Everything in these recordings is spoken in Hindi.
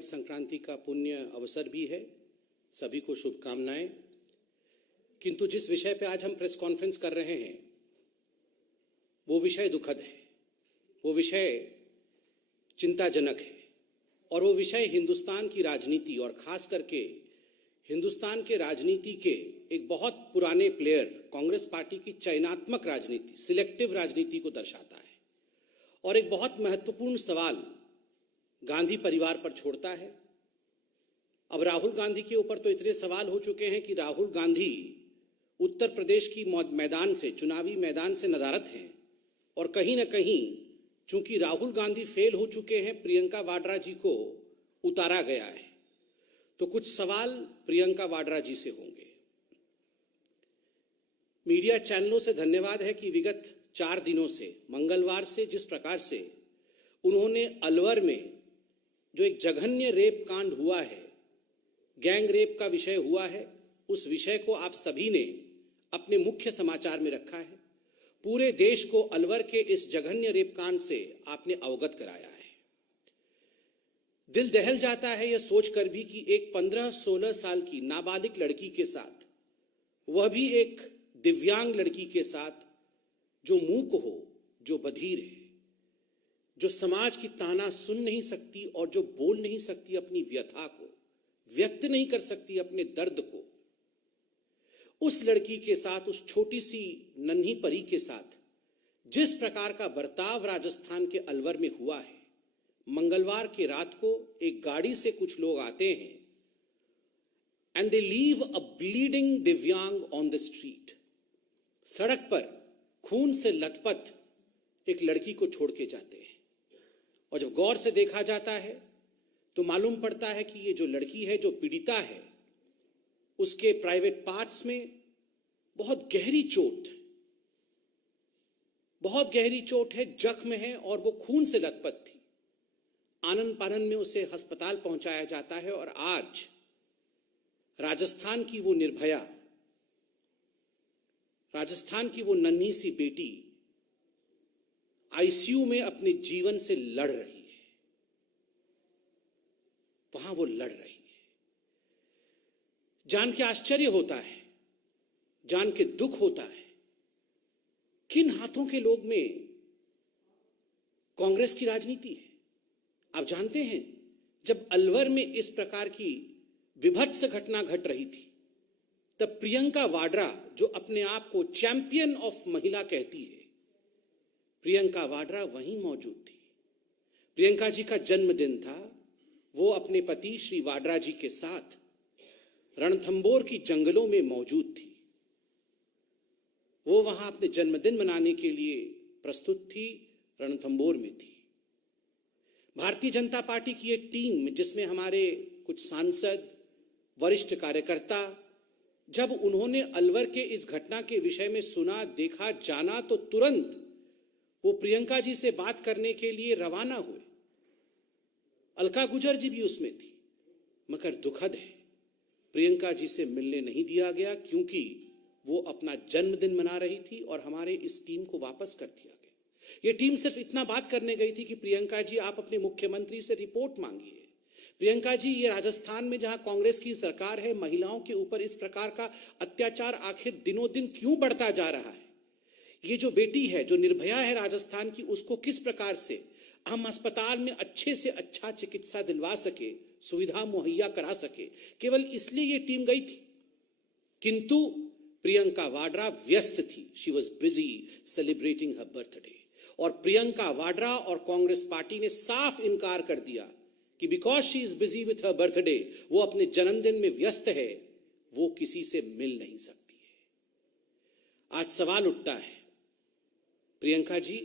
मकर संक्रांति का पुण्य अवसर भी है, सभी को शुभकामनाएं। किंतु जिस विषय पे आज हम प्रेस कॉन्फ्रेंस कर रहे हैं वो विषय दुखद है, वो विषय चिंताजनक है और वो विषय हिंदुस्तान की राजनीति और खास करके हिंदुस्तान के राजनीति के एक बहुत पुराने प्लेयर कांग्रेस पार्टी की चयनात्मक राजनीति, सिलेक्टिव राजनीति को दर्शाता है और एक बहुत महत्वपूर्ण सवाल गांधी परिवार पर छोड़ता है। अब राहुल गांधी के ऊपर तो इतने सवाल हो चुके हैं कि राहुल गांधी उत्तर प्रदेश की मैदान से, चुनावी मैदान से नदारद हैं और कहीं ना कहीं चूंकि राहुल गांधी फेल हो चुके हैं, प्रियंका वाड्रा जी को उतारा गया है, तो कुछ सवाल प्रियंका वाड्रा जी से होंगे। मीडिया चैनलों से धन्यवाद है कि विगत 4 दिनों से, मंगलवार से जिस प्रकार से उन्होंने अलवर में जो एक जघन्य रेप कांड हुआ है, गैंग रेप का विषय हुआ है, उस विषय को आप सभी ने अपने मुख्य समाचार में रखा है। पूरे देश को अलवर के इस जघन्य रेप कांड से आपने अवगत कराया है। दिल दहल जाता है यह सोचकर भी कि एक 15-16 साल की नाबालिग लड़की के साथ, वह भी एक दिव्यांग लड़की के साथ, जो मूक हो, जो बधिर है, जो समाज की ताना सुन नहीं सकती और जो बोल नहीं सकती, अपनी व्यथा को व्यक्त नहीं कर सकती, अपने दर्द को, उस लड़की के साथ, उस छोटी सी नन्ही परी के साथ जिस प्रकार का बर्ताव राजस्थान के अलवर में हुआ है। मंगलवार की रात को एक गाड़ी से कुछ लोग आते हैं and they leave a bleeding दिव्यांग ऑन द स्ट्रीट। सड़क पर खून से लथपथ एक लड़की को छोड़ के जाते हैं और जब गौर से देखा जाता है तो मालूम पड़ता है कि ये जो लड़की है, जो पीड़िता है, उसके प्राइवेट पार्ट्स में बहुत गहरी चोट है, जख्म है और वो खून से लथपथ थी। आनन पानन में उसे अस्पताल पहुंचाया जाता है और आज राजस्थान की वो निर्भया, राजस्थान की वो नन्ही सी बेटी आईसीयू में अपने जीवन से लड़ रही है। वहां वो लड़ रही है। जान के आश्चर्य होता है, जान के दुख होता है, किन हाथों के लोग में कांग्रेस की राजनीति है। आप जानते हैं, जब अलवर में इस प्रकार की विभत्स घटना घट रही थी, तब प्रियंका वाड्रा, जो अपने आप को चैंपियन ऑफ महिला कहती है, प्रियंका वाड्रा वहीं मौजूद थी। प्रियंका जी का जन्मदिन था। वो अपने पति श्री वाड्रा जी के साथ रणथंबोर की जंगलों में मौजूद थी। वो वहां अपने जन्मदिन मनाने के लिए प्रस्तुत थी, रणथंबोर में थी। भारतीय जनता पार्टी की एक टीम जिसमें हमारे कुछ सांसद, वरिष्ठ कार्यकर्ता, जब उन्होंने अलवर के इस घटना के विषय में सुना, देखा, जाना, तो तुरंत वो प्रियंका जी से बात करने के लिए रवाना हुए। अलका गुजर जी भी उसमें थी। मगर दुखद है, प्रियंका जी से मिलने नहीं दिया गया क्योंकि वो अपना जन्मदिन मना रही थी और हमारे इस टीम को वापस कर दिया गया। ये टीम सिर्फ इतना बात करने गई थी कि प्रियंका जी, आप अपने मुख्यमंत्री से रिपोर्ट मांगिए। प्रियंका जी, ये राजस्थान में जहां कांग्रेस की सरकार है, महिलाओं के ऊपर इस प्रकार का अत्याचार आखिर दिनों दिन क्यों बढ़ता जा रहा है? ये जो बेटी है, जो निर्भया है राजस्थान की, उसको किस प्रकार से हम अस्पताल में अच्छे से अच्छा चिकित्सा दिलवा सके, सुविधा मुहैया करा सके, केवल इसलिए ये टीम गई थी। किंतु प्रियंका वाड्रा व्यस्त थी। She was busy celebrating her birthday. और प्रियंका वाड्रा और कांग्रेस पार्टी ने साफ इनकार कर दिया कि because she is busy with her birthday, वो अपने जन्मदिन में व्यस्त है, वो किसी से मिल नहीं सकती है। आज सवाल उठता है, प्रियंका जी,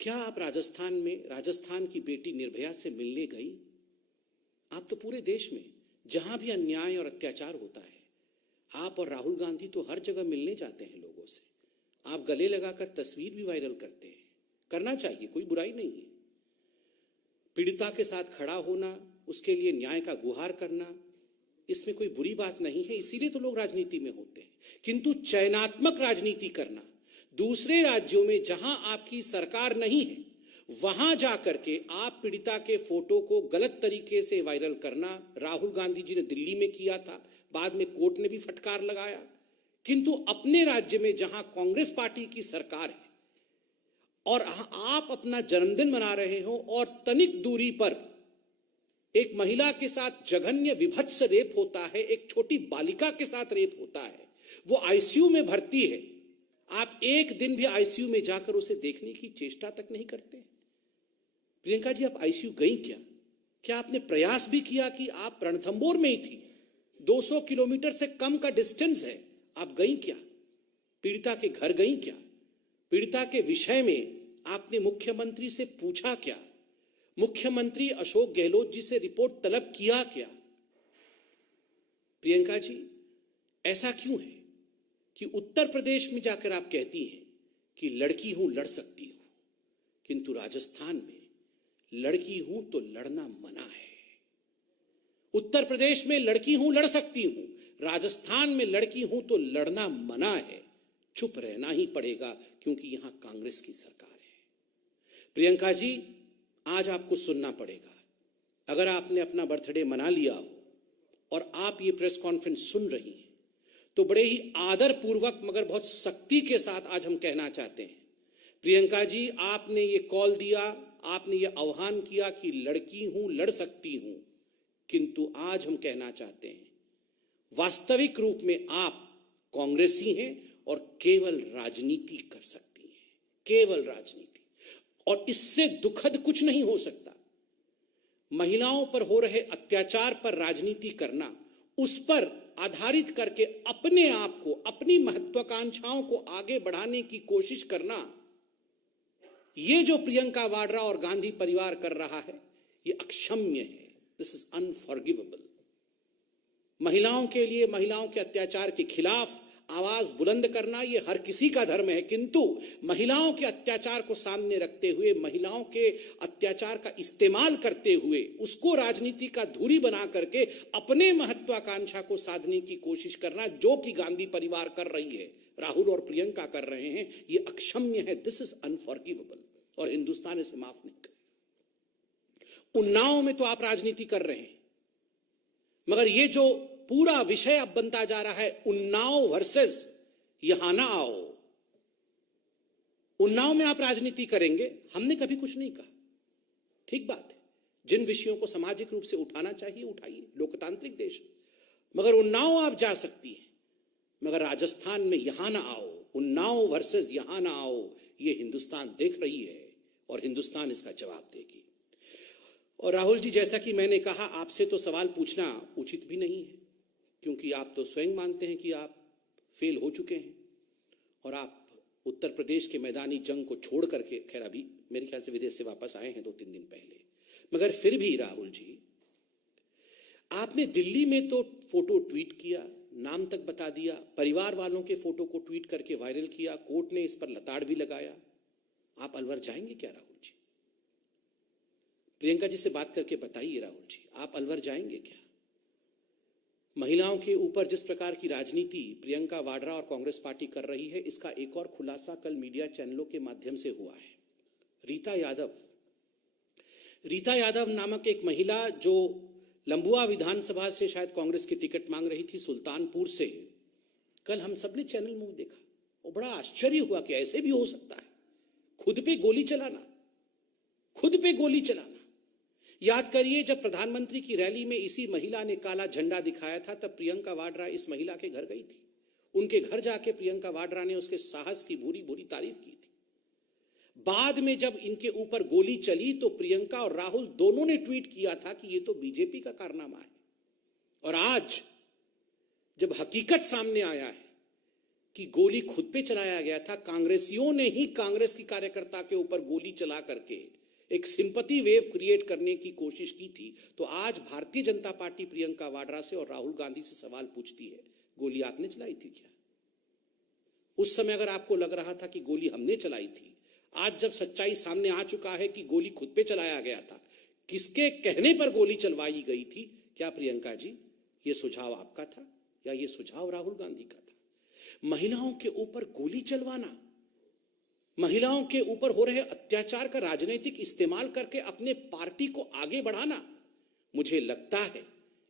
क्या आप राजस्थान की बेटी निर्भया से मिलने गई? आप तो पूरे देश में जहां भी अन्याय और अत्याचार होता है, आप और राहुल गांधी तो हर जगह मिलने जाते हैं लोगों से। आप गले लगाकर तस्वीर भी वायरल करते हैं। करना चाहिए, कोई बुराई नहीं है। पीड़िता के साथ खड़ा होना, उसके लिए न्याय का गुहार करना, इसमें कोई बुरी बात नहीं है, इसीलिए तो लोग राजनीति में होते हैं। किंतु चयनात्मक राजनीति करना, दूसरे राज्यों में जहां आपकी सरकार नहीं है, वहां जाकर के आप पीड़िता के फोटो को गलत तरीके से वायरल करना, राहुल गांधी जी ने दिल्ली में किया था, बाद में कोर्ट ने भी फटकार लगाया, किंतु अपने राज्य में जहां कांग्रेस पार्टी की सरकार है और आप अपना जन्मदिन मना रहे हो और तनिक दूरी पर एक महिला के साथ जघन्य विभत्स रेप होता है, एक छोटी बालिका के साथ रेप होता है, वो आईसीयू में भर्ती है, आप एक दिन भी आईसीयू में जाकर उसे देखने की चेष्टा तक नहीं करते। प्रियंका जी, आप आईसीयू गई क्या? क्या आपने प्रयास भी किया कि आप रणथंभौर में ही थी, 200 किलोमीटर से कम का डिस्टेंस है, आप गई क्या? पीड़िता के घर गई क्या? पीड़िता के विषय में आपने मुख्यमंत्री से पूछा क्या? मुख्यमंत्री अशोक गहलोत जी से रिपोर्ट तलब किया क्या? प्रियंका जी, ऐसा क्यों है कि उत्तर प्रदेश में जाकर आप कहती हैं कि लड़की हूं, लड़ सकती हूं, किंतु राजस्थान में लड़की हूं तो लड़ना मना है। उत्तर प्रदेश में लड़की हूं, लड़ सकती हूं, राजस्थान में लड़की हूं तो लड़ना मना है। चुप रहना ही पड़ेगा क्योंकि यहां कांग्रेस की सरकार है। प्रियंका जी, आज आपको सुनना पड़ेगा। अगर आपने अपना बर्थडे मना लिया हो और आप ये प्रेस कॉन्फ्रेंस सुन रही हैं, तो बड़े ही आदर पूर्वक मगर बहुत सख्ती के साथ आज हम कहना चाहते हैं, प्रियंका जी, आपने ये कॉल दिया, आपने ये आह्वान किया कि लड़की हूं, लड़ सकती हूं, किंतु आज हम कहना चाहते हैं वास्तविक रूप में आप कांग्रेसी हैं और केवल राजनीति कर सकती हैं, केवल राजनीति। और इससे दुखद कुछ नहीं हो सकता। महिलाओं पर हो रहे अत्याचार पर राजनीति करना, उस पर आधारित करके अपने आप को, अपनी महत्वाकांक्षाओं को आगे बढ़ाने की कोशिश करना, ये जो प्रियंका वाड्रा और गांधी परिवार कर रहा है, ये अक्षम्य है। This is unforgivable. महिलाओं के लिए, महिलाओं के अत्याचार के खिलाफ आवाज बुलंद करना ये हर किसी का धर्म है, किंतु महिलाओं के अत्याचार को सामने रखते हुए, महिलाओं के अत्याचार का इस्तेमाल करते हुए, उसको राजनीति का धुरी बना करके अपने महत्वाकांक्षा को साधने की कोशिश करना, जो कि गांधी परिवार कर रही है, राहुल और प्रियंका कर रहे हैं, ये अक्षम्य है। दिस इज अनफॉरगिवेबल और हिंदुस्तान इसे माफ नहीं करेगा। उन्नाव में तो आप राजनीति कर रहे हैं, मगर ये जो पूरा विषय अब बनता जा रहा है, उन्नाव वर्सेस यहां ना आओ, उन्नाव में आप राजनीति करेंगे, हमने कभी कुछ नहीं कहा, ठीक बात है। जिन विषयों को सामाजिक रूप से उठाना चाहिए उठाइए, लोकतांत्रिक देश, मगर उन्नाव आप जा सकती हैं, मगर राजस्थान में यहां ना आओ। उन्नाव वर्सेस यहां ना आओ, ये हिंदुस्तान देख रही है और हिंदुस्तान इसका जवाब देगी। और राहुल जी, जैसा कि मैंने कहा, आपसे तो सवाल पूछना उचित भी नहीं है, क्योंकि आप तो स्वयं मानते हैं कि आप फेल हो चुके हैं और आप उत्तर प्रदेश के मैदानी जंग को छोड़ करके, खैर अभी मेरे ख्याल से विदेश से वापस आए हैं 2-3 दिन पहले, मगर फिर भी राहुल जी, आपने दिल्ली में तो फोटो ट्वीट किया, नाम तक बता दिया, परिवार वालों के फोटो को ट्वीट करके वायरल किया, कोर्ट ने इस पर लताड़ भी लगाया। आप अलवर जाएंगे क्या राहुल जी? प्रियंका जी से बात करके बताइए राहुल जी, आप अलवर जाएंगे क्या? महिलाओं के ऊपर जिस प्रकार की राजनीति प्रियंका वाड्रा और कांग्रेस पार्टी कर रही है, इसका एक और खुलासा कल मीडिया चैनलों के माध्यम से हुआ है। रीता यादव नामक एक महिला, जो लंबुआ विधानसभा से शायद कांग्रेस की टिकट मांग रही थी, सुल्तानपुर से, कल हम सब ने चैनल में देखा और बड़ा आश्चर्य हुआ कि ऐसे भी हो सकता है, खुद पे गोली चलाना, खुद पे गोली चलाना। याद करिए, जब प्रधानमंत्री की रैली में इसी महिला ने काला झंडा दिखाया था, तब प्रियंका वाड्रा इस महिला के घर गई थी। उनके घर जाके प्रियंका वाड्रा ने उसके साहस की भूरी भूरी तारीफ की थी। बाद में जब इनके ऊपर गोली चली तो प्रियंका और राहुल दोनों ने ट्वीट किया था कि ये तो बीजेपी का कारनामा है। और आज जब हकीकत सामने आया है कि गोली खुद पे चलाया गया था, कांग्रेसियों ने ही कांग्रेस की कार्यकर्ता के ऊपर गोली चला करके एक सिंपैथी वेव क्रिएट करने की कोशिश की थी, तो आज भारतीय जनता पार्टी प्रियंका वाड्रा से और राहुल गांधी से सवाल पूछती है, गोली आपने चलाई थी क्या? उस समय अगर आपको लग रहा था कि गोली हमने चलाई थी, आज जब सच्चाई सामने आ चुका है कि गोली खुद पे चलाया गया था, किसके कहने पर गोली चलवाई गई थी, क्या प्रियंका जी ये सुझाव आपका था या ये सुझाव राहुल गांधी का था? महिलाओं के ऊपर गोली चलवाना, महिलाओं के ऊपर हो रहे अत्याचार का राजनीतिक इस्तेमाल करके अपने पार्टी को आगे बढ़ाना, मुझे लगता है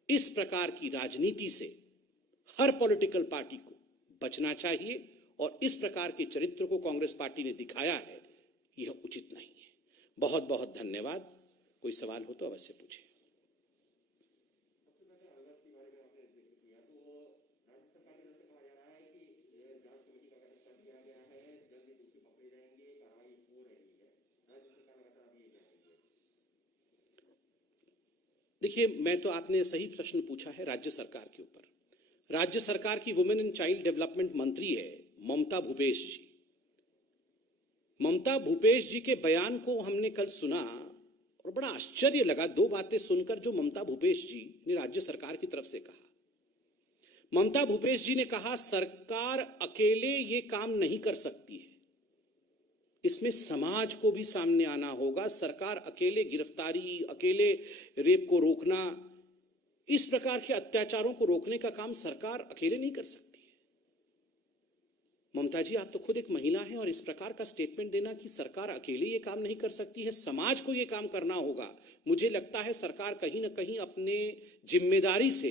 इस प्रकार की राजनीति से हर पॉलिटिकल पार्टी को बचना चाहिए और इस प्रकार के चरित्र को कांग्रेस पार्टी ने दिखाया है, यह उचित नहीं है। बहुत बहुत धन्यवाद। कोई सवाल हो तो अवश्य पूछें। देखिए, मैं तो आपने सही प्रश्न पूछा है राज्य सरकार के ऊपर। राज्य सरकार की वुमेन एंड चाइल्ड डेवलपमेंट मंत्री है ममता भूपेश जी। ममता भूपेश जी के बयान को हमने कल सुना और बड़ा आश्चर्य लगा दो बातें सुनकर जो ममता भूपेश जी ने राज्य सरकार की तरफ से कहा। ममता भूपेश जी ने कहा सरकार अकेले ये काम नहीं कर सकती है, इसमें समाज को भी सामने आना होगा। सरकार अकेले गिरफ्तारी, अकेले रेप को रोकना, इस प्रकार के अत्याचारों को रोकने का काम सरकार अकेले नहीं कर सकती है। ममता जी, आप तो खुद एक महिला हैं और इस प्रकार का स्टेटमेंट देना कि सरकार अकेले ये काम नहीं कर सकती है, समाज को ये काम करना होगा, मुझे लगता है सरकार कहीं ना कहीं अपने जिम्मेदारी से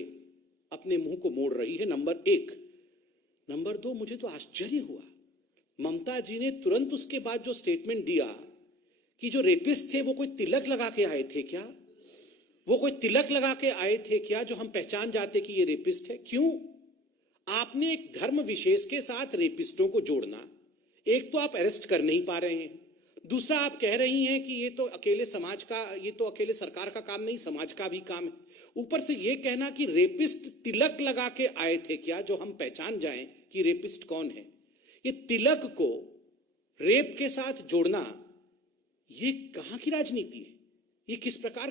अपने मुंह को मोड़ रही है, नंबर एक। नंबर दो, मुझे तो आश्चर्य हुआ ममता जी ने तुरंत उसके बाद जो स्टेटमेंट दिया कि जो रेपिस्ट थे वो कोई तिलक लगा के आए थे क्या? वो कोई तिलक लगा के आए थे क्या जो हम पहचान जाते कि ये रेपिस्ट है? क्यों? आपने एक धर्म विशेष के साथ रेपिस्टों को जोड़ना, एक तो आप अरेस्ट कर नहीं पा रहे हैं, दूसरा आप कह रही हैं कि ये तो अकेले समाज का, ये तो अकेले सरकार का काम नहीं, समाज का भी काम है। ऊपर से ये कहना कि रेपिस्ट तिलक लगा के आए थे क्या जो हम पहचान जाएं कि रेपिस्ट कौन है। ये तिलक को रेप के साथ जोड़ना, ये कहां की राजनीति है? ये किस प्रकार